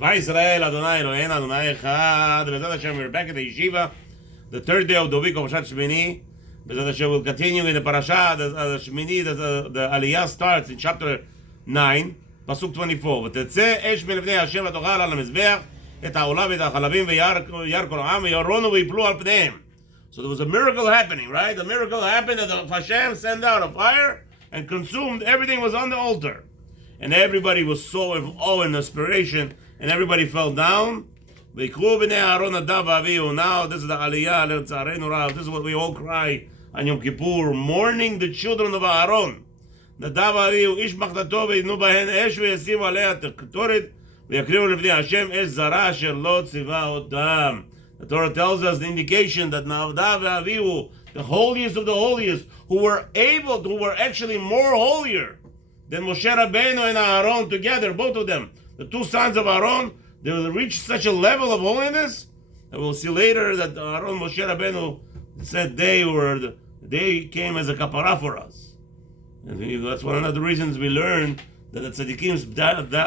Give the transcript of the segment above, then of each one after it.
Shema Yisrael, Adonai Eloheinu, Adonai Echad. B'ezrat Hashem, we're back at the yeshiva, the third day of the week of Parshat Shemeni. B'ezrat Hashem, we'll continue in the Parshat, the Shemeni, the Aliya starts in chapter 9, pasuk 24. ותצא אש מלפני השם ותאכל על המזבח את העולה ואת החלבים וירא כל העם וירונו ויפלו על פניהם. So there was a miracle happening, right? The miracle happened that Hashem sent out a fire and consumed everything was on the altar. And everybody was so in awe and inspiration, and everybody fell down. Now this is the Aliya, this is what we all cry on Yom Kippur, mourning the children of Aaron. נדב אביהו איש מחתתו ויתנו בהן אש וישימו עליה קטורת ויקריבו לפני השם אש זרה אשר לא ציווה אותם. The Torah tells us the indication that Nadav and Avihu, the holiest of the holiest, who were actually more holier than Moshe Rabbeinu and Aaron together, both of them, the two sons of Aaron, they will reach such a level of holiness that we'll see later that Aaron and Moshe Rabbeinu said they came as a kapara for us. And that's one of the reasons we learn that the tzaddikim's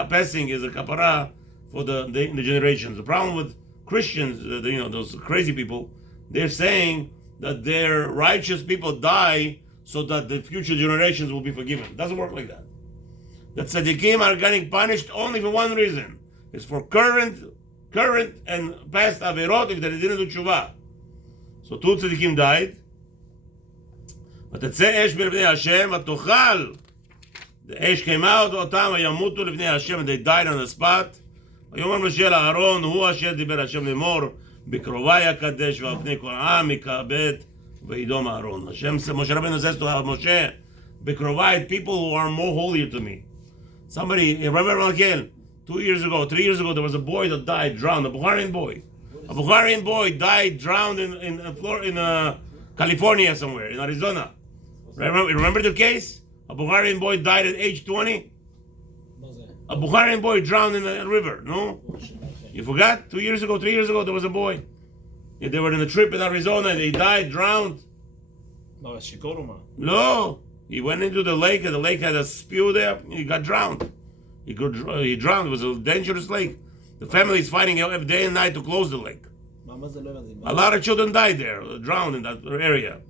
passing is a kapara for the generations. The problem with Christians, those crazy people, they're saying that their righteous people die so that the future generations will be forgiven. It doesn't work like that. The tzaddikim are getting punished only for one reason. It's for current and past averot if they didn't do tshuva. So two tzaddikim died. ותצא אש מלפני השם ותאכל. The ash came out אותם וימותו לפני השם, and they died on the spot. ויאמר משה לאהרון, הוא אשר דיבר השם לאמור, בקרובי אקדש ועל פני כל העם יכבד וידום אהרון. Moshe Rabbeinu says to Moshe, בקרובי, people who are more holy to me. Somebody, remember Malkiel, 3 years ago, there was a boy that died drowned, a Bulgarian boy. A Bulgarian boy died drowned in California somewhere, in Arizona. Remember the case? A Bulgarian boy died at age 20? A Bulgarian boy drowned in a river, no? You forgot? 3 years ago, there was a boy. Yeah, they were in a trip in Arizona and he died, drowned. No, he went into the lake and the lake had a spew there. He got drowned. He drowned. It was a dangerous lake. The family is fighting every day and night to close the lake. A lot of children died there, drowned in that area.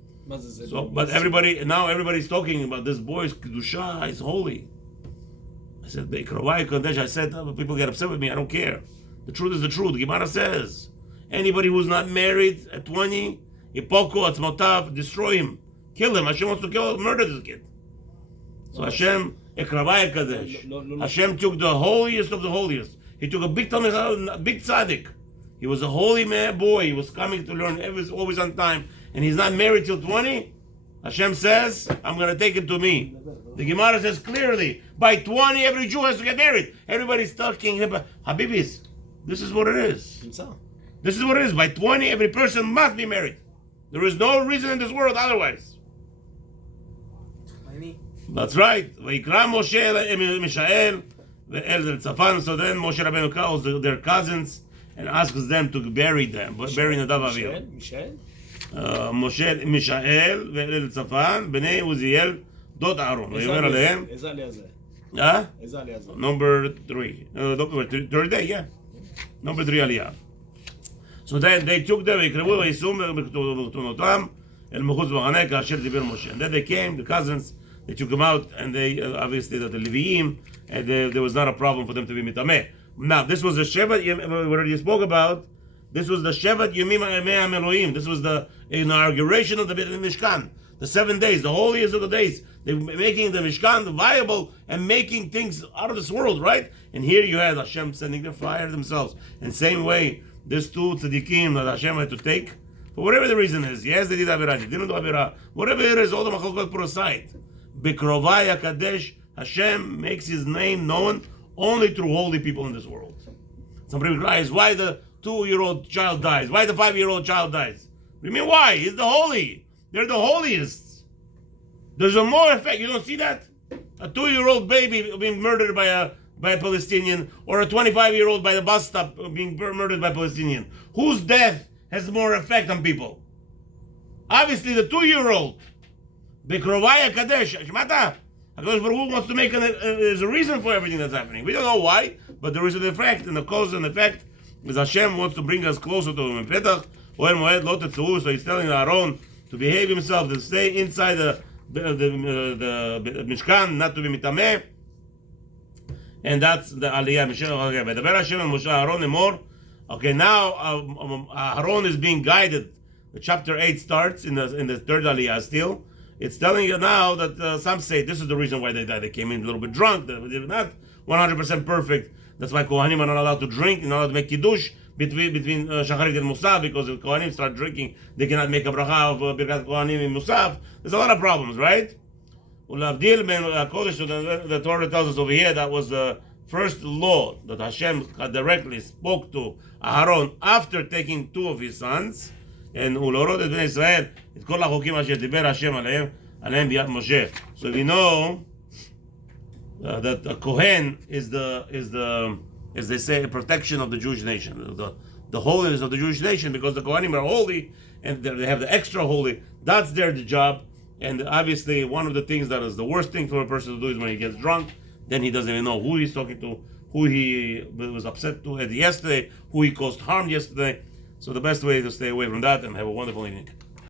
So, but everybody's talking about this boy's kedusha. He's holy. I said, I said, people get upset with me. I don't care. The truth is the truth. The Gemara says, anybody who's not married at 20, ipoko atzmotav, destroy him, kill him. Hashem wants to murder this kid. So Hashem, ekravai kadesh. Hashem took the holiest of the holiest. He took a big tzaddik. He was a holy man boy. He was coming to learn. He was always on time. And he's not married till 20. Hashem says, I'm going to take him to me. The Gemara says clearly, by 20, every Jew has to get married. Everybody's talking about Habibis. This is what it is. This is what it is. By 20, every person must be married. There is no reason in this world otherwise. That's right. Vayikra Moshe Mishael ve'el Tzafan. So then Moshe Rabbeinu calls their cousins and asks them to bury Nadav Avihu. Moshe Mishael ואל צפן בני עוזיאל דוד אהרון ויאמר עליהם איזה עלייה זה? איזה עלייה זה? Number 3 third day, yeah. Number 3 עלייה. So then they took them ויקרבו ויישאו בכתונותם אל מחוץ במחנה כאשר דיבר משה. And then they came, the cousins, they took them out and they obviously the Leviim, and there was not a problem for them to be mitameh. Now this was the Shevat we already spoke about. This was the Shevat Yomim Ha'emei Elohim. This was the inauguration of the Mishkan. The 7 days, the holiest of the days. They were making the Mishkan viable and making things out of this world, right? And here you had Hashem sending the fire themselves. In the same way, these two tzaddikim that Hashem had to take, for whatever the reason is, yes, they did Avirah, they didn't do Avirah, whatever it is, all the machlokot put aside. Bikrovai HaKadesh, Hashem makes His name known only through holy people in this world. Somebody cries, why the 2-year-old child dies? Why the 5-year-old child dies? What do you mean why? He's the holy. They're the holiest. There's a more effect. You don't see that? A 2-year-old baby being murdered by a Palestinian, or a 25-year-old by the bus stop being murdered by a Palestinian. Whose death has more effect on people? Obviously the 2-year-old. Bikrovai HaKadesh. Shmata? HaKadosh Baruch Hu wants to make there's a reason for everything that's happening. We don't know why, but there is an effect, and the cause and effect is Hashem wants to bring us closer to Him. Petach Oel Moed Lo Tetzuu, so He's telling Aaron to behave himself, to stay inside the Mishkan, not to be mitameh. And that's the Aliya. V'daber Hashem el Moshe Aaron lemor. Okay, now Aaron is being guided. The chapter 8 starts in the third Aliya still. It's telling you now that some say this is the reason why they died. They came in a little bit drunk. They're not 100% perfect. That's why Kohanim are not allowed to drink, not allowed to make Kiddush between Shacharit and Musaf, because if Kohanim start drinking, they cannot make a bracha of Birkat Kohanim in Musaf. There's a lot of problems, right? The Torah tells us over here that was the first law that Hashem directly spoke to Aaron after taking 2 of his sons. And ulorot et bnei Israel et kol hachokim asher diber Hashem alehem biyad Moshe. So we know that the Kohen is the as they say, a protection of the Jewish nation, the holiness of the Jewish nation, because the Kohanim are holy and they have the extra holy. That's their job. And obviously, one of the things that is the worst thing for a person to do is when he gets drunk, then he doesn't even know who he's talking to, who he was upset to yesterday, who he caused harm yesterday. So the best way is to stay away from that and have a wonderful evening.